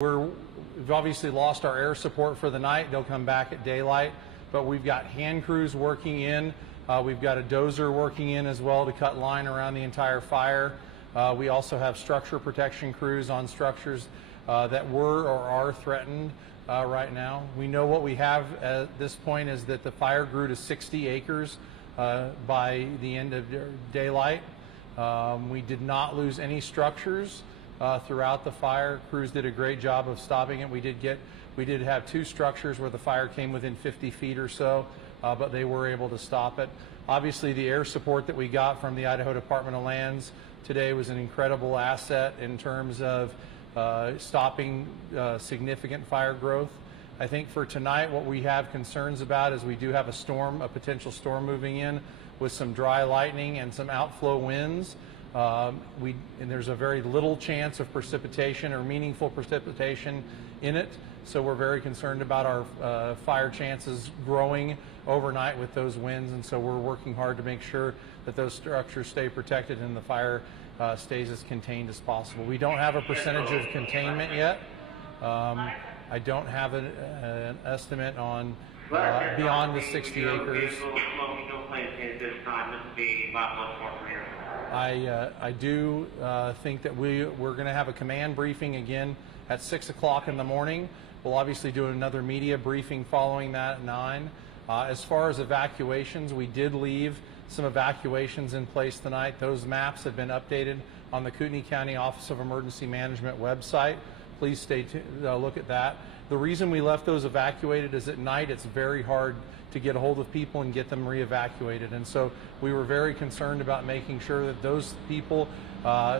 We've obviously lost our air support for the night. They'll come back at daylight, but we've got hand crews working in. We've got a dozer working in as well to cut line around the entire fire. We also have structure protection crews on structures that were or are threatened right now. We know what we have at this point is that the fire grew to 60 acres by the end of daylight. We did not lose any structures throughout the fire. Crews did a great job of stopping it. We did have 2 structures where the fire came within 50 feet or so, but they were able to stop it. Obviously, the air support that we got from the Idaho Department of Lands today was an incredible asset in terms of stopping significant fire growth. I think for tonight, what we have concerns about is we do have a potential storm moving in with some dry lightning and some outflow winds. And there's a very little chance of precipitation or meaningful precipitation in it, so we're very concerned about our fire chances growing overnight with those winds, and so we're working hard to make sure that those structures stay protected and the fire stays as contained as possible. We don't have a percentage of containment yet. I don't have an estimate on beyond the 60 acres. I do think that we're going to have a command briefing again at 6 o'clock in the morning. We'll obviously do another media briefing following that at 9. As far as evacuations, we did leave some evacuations in place tonight. Those maps have been updated on the Kootenai County Office of Emergency Management website. Please look at that. The reason we left those evacuated is at night it's very hard to get a hold of people and get them re-evacuated, and so we were very concerned about making sure that those people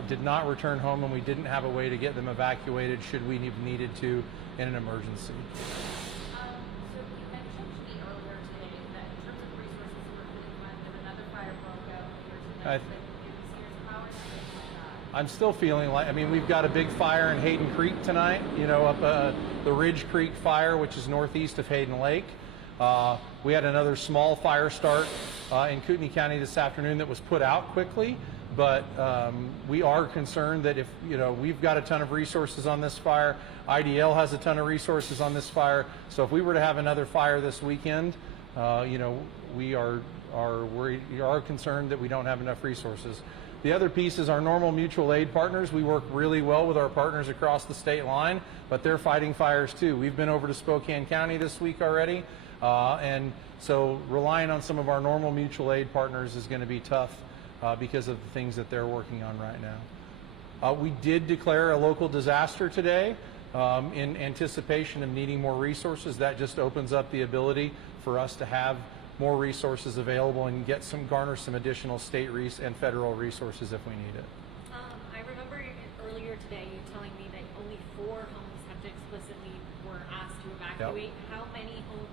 did not return home and we didn't have a way to get them evacuated should we have needed to in an emergency. So you mentioned to me earlier today that in terms of resources you were feeling fine if another fire broke out here tonight, how are you feeling like that? I'm still feeling like, I mean, we've got a big fire in Hayden Creek tonight, you know, up the Ridge Creek fire, which is northeast of Hayden Lake. We had another small fire start in Kootenai County this afternoon that was put out quickly, but we are concerned that if, you know, we've got a ton of resources on this fire, IDL has a ton of resources on this fire, so if we were to have another fire this weekend, you know, we are worried, we are concerned that we don't have enough resources. The other piece is our normal mutual aid partners. We work really well with our partners across the state line, but they're fighting fires too. We've been over to Spokane County this week already, and so relying on some of our normal mutual aid partners is going to be tough because of the things that they're working on right now. We did declare a local disaster today in anticipation of needing more resources. That just opens up the ability for us to have more resources available and garner some additional state and federal resources if we need it. I remember earlier today you telling me that only 4 homes have explicitly were asked to evacuate. Yep. How many homes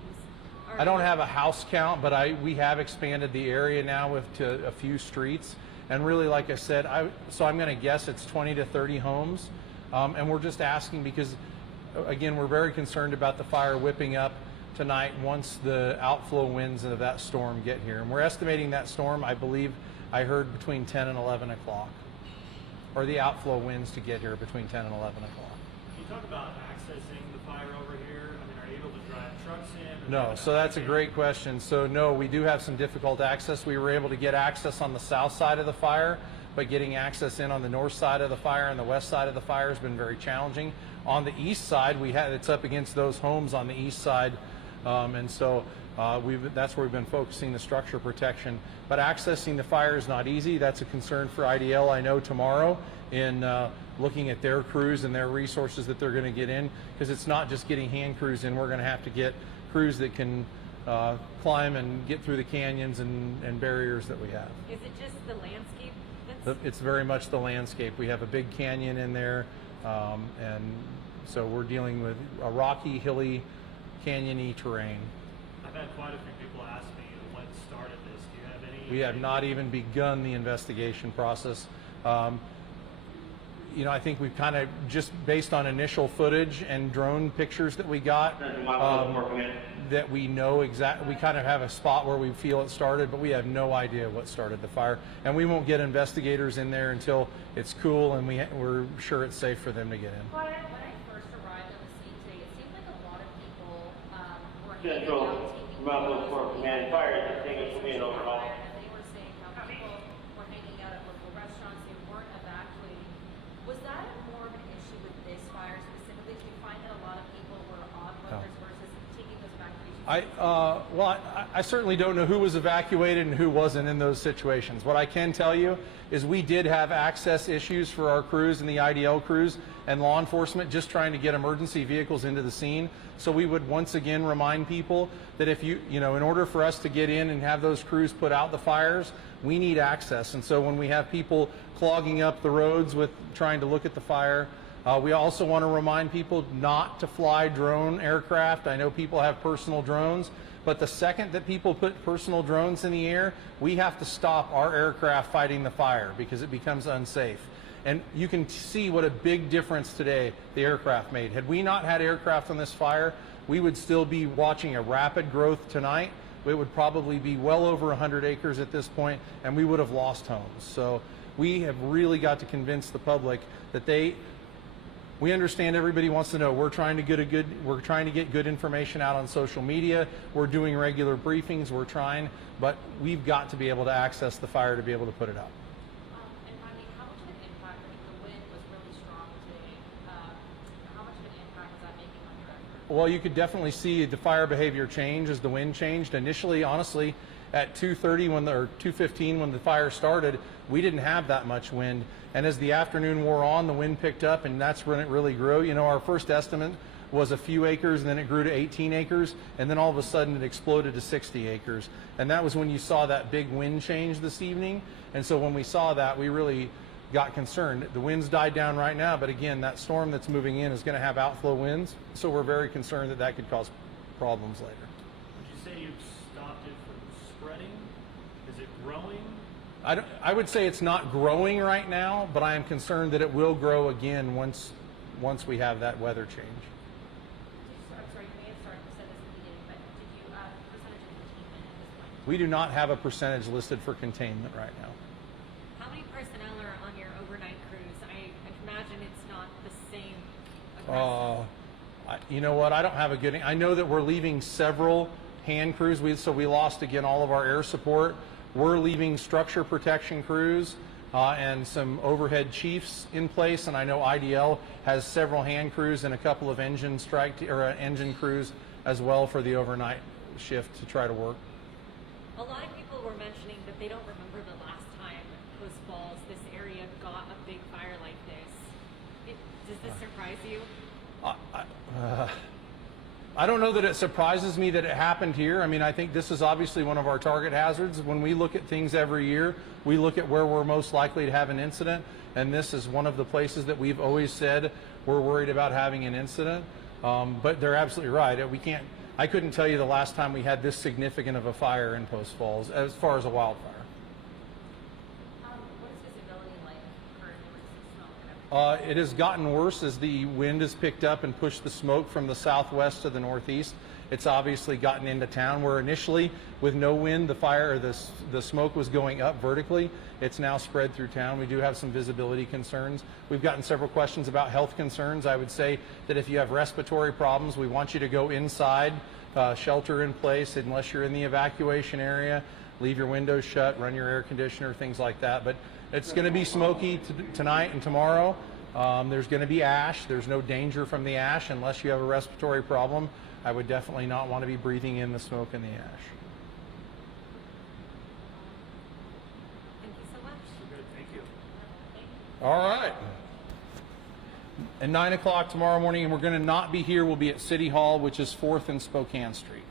are I don't have a house count, but we have expanded the area now to a few streets. And really, like I said, so I'm going to guess it's 20 to 30 homes. And we're just asking because, again, we're very concerned about the fire whipping up tonight once the outflow winds of that storm get here. And we're estimating that storm, I believe I heard, between 10 and 11 o'clock. Or the outflow winds to get here between 10 and 11 o'clock. Can you talk about accessing the fire over here? I mean, are you able to drive trucks in? No, so that's a great question. So no, we do have some difficult access. We were able to get access on the south side of the fire, but getting access in on the north side of the fire and the west side of the fire has been very challenging. On the east side, it's up against those homes on the east side. And so that's where we've been focusing the structure protection. But accessing the fire is not easy. That's a concern for IDL, I know, tomorrow in looking at their crews and their resources that they're going to get in, because it's not just getting hand crews in. We're going to have to get crews that can climb and get through the canyons and barriers that we have. Is it just the landscape? It's very much the landscape. We have a big canyon in there, and so we're dealing with a rocky, hilly, canyon-y terrain. I've had quite a few people ask me what started this. Do you have any? We have not even begun the investigation process. You know, I think we've kind of just based on initial footage and drone pictures that we got, that we know exactly. We kind of have a spot where we feel it started, but we have no idea what started the fire. And we won't get investigators in there until it's cool and we're sure it's safe for them to get in. When I first arrived Central Mountain for Command Fire to take us in overall. And they were saying how people were hanging out at local restaurants, they weren't evacuating. Was that more of an issue with this fire specifically? Did you find that a lot of people were on bunkers versus taking those evacuations? I certainly don't know who was evacuated and who wasn't in those situations. What I can tell you is we did have access issues for our crews and the IDL crews and law enforcement just trying to get emergency vehicles into the scene. So we would once again remind people that if in order for us to get in and have those crews put out the fires, we need access. And so when we have people clogging up the roads with trying to look at the fire, we also want to remind people not to fly drone aircraft. I know people have personal drones, but the second that people put personal drones in the air, we have to stop our aircraft fighting the fire because it becomes unsafe. And you can see what a big difference today the aircraft made. Had we not had aircraft on this fire, we would still be watching a rapid growth tonight. It would probably be well over 100 acres at this point, and we would have lost homes. So we have really got to convince the public that we understand everybody wants to know. We're trying to get good information out on social media. We're doing regular briefings. But we've got to be able to access the fire to be able to put it out. And Rodney, how much of an impact? I mean, the wind was really strong today. How much of an impact is that making on your effort? Well, you could definitely see the fire behavior change as the wind changed. Initially, honestly, at 2:30 or 2:15 when the fire started, we didn't have that much wind. And as the afternoon wore on, the wind picked up, and that's when it really grew. Our first estimate was a few acres, and then it grew to 18 acres, and then all of a sudden it exploded to 60 acres. And that was when you saw that big wind change this evening. And so when we saw that, we really got concerned. The winds died down right now, but again, that storm that's moving in is going to have outflow winds, so we're very concerned that that could cause problems later. Would you say you've stopped it from spreading? Is it growing? I would say it's not growing right now, but I am concerned that it will grow again once we have that weather change. I'm sorry, you may have said this at the beginning, but did you percentage of containment at this point? We do not have a percentage listed for containment right now. How many personnel are on your overnight cruise? I imagine it's not the same. You know what? I don't have a good. I know that we're leaving several hand crews. So we lost again all of our air support. We're leaving structure protection crews and some overhead chiefs in place, and I know IDL has several hand crews and a couple of engine crews as well for the overnight shift to try to work. A lot of people were mentioning that they don't remember the last time Post Falls, this area, got a big fire like this. Does this surprise you? I don't know that it surprises me that it happened here. I mean, I think this is obviously one of our target hazards. When we look at things every year, we look at where we're most likely to have an incident, and this is one of the places that we've always said we're worried about having an incident. But they're absolutely right. I couldn't tell you the last time we had this significant of a fire in Post Falls as far as a wildfire. What is visibility like currently with the smoke? It has gotten worse as the wind has picked up and pushed the smoke from the southwest to the northeast. It's obviously gotten into town where initially with no wind the smoke was going up vertically. It's now spread through town. We do have some visibility concerns. We've gotten several questions about health concerns. I would say that if you have respiratory problems, we want you to go inside, shelter in place unless you're in the evacuation area. Leave your windows shut, run your air conditioner, things like that. But it's going to be smoky tonight and tomorrow. There's going to be ash. There's no danger from the ash unless you have a respiratory problem. I would definitely not want to be breathing in the smoke and the ash. Thank you so much. Good, thank you. All right. At 9 o'clock tomorrow morning, and we're going to not be here. We'll be at City Hall, which is 4th and Spokane Street.